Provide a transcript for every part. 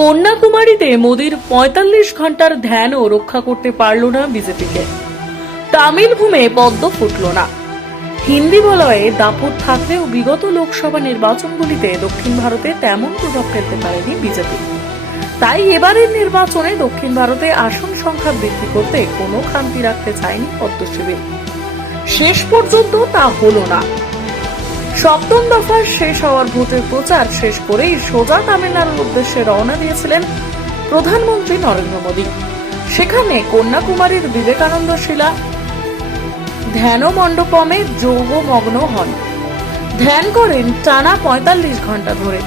কন্যাকুমারীতে মোদীর পঁয়তাল্লিশ ঘণ্টার ধ্যানও রক্ষা করতে পারল না বিজেপিকে। তামিল ভূমে পদ্ম ফুটল না। হিন্দি বলয়ে দাপট থাকলেও বিগত লোকসভা নির্বাচনগুলিতে দক্ষিণ ভারতে তেমন প্রভাব ফেলতে পারেনি বিজেপি। তাই এবারের নির্বাচনে দক্ষিণ ভারতে আসন সংখ্যা বৃদ্ধি করতে কোনো খান্তি রাখতে চায়নি পদ্ম শেষ পর্যন্ত তা হলো না। সপ্তম দফার শেষ হওয়ার ভোটের প্রচার শেষ করেই সোজা তামিলনাড়ুর উদ্দেশ্যে রওনা দিয়েছিলেন প্রধানমন্ত্রী নরেন্দ্র মোদী। সেখানে কন্যাকুমারীর বিবেকানন্দ শিলা ধ্যান মণ্ডপমে যোগমগ্ন হন। ধ্যান করেন টানা পঁয়তাল্লিশ ঘণ্টা ধরে।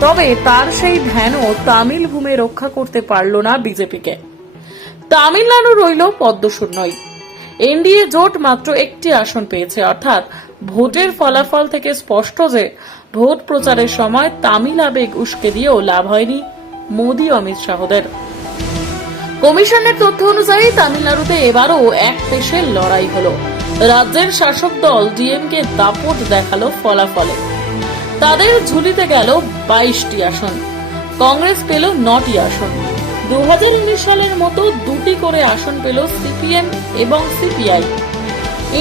তবে তার সেই ধ্যানও তামিল ভূমে রক্ষা করতে পারল না বিজেপিকে। তামিলনাড়ু রইল পদ্মশূন্যই। এনডিএ জোট মাত্র একটি আসন পেয়েছে, অর্থাৎ ভোটের ফলাফল থেকে স্পষ্ট যে ভোট প্রচারের সময় তামিল আবেগ উস্কে দিয়েও লাভ হয়নি মোদী অমিত শাহদের। কমিশনের তথ্য অনুযায়ী তামিলনাড়ুতে এবারও এক পেশের লড়াই হলো। রাজ্যের শাসক দল ডিএমকে দাপট দেখাল ফলাফলে। তাদের ঝুলিতে গেল বাইশটি আসন। কংগ্রেস পেল নটি আসন। দু হাজার উনিশ সালের মতো দুটি করে আসন পেল সিপিএম এবং সিপিআই।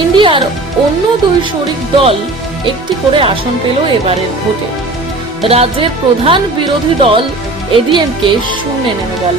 ইন্ডিয়ার অন্য দুই শরিক দল একটি করে আসন পেল এবারের ভোটে। রাজ্যের প্রধান বিরোধী দল এডিএমকে শূন্যে নেমে গেল।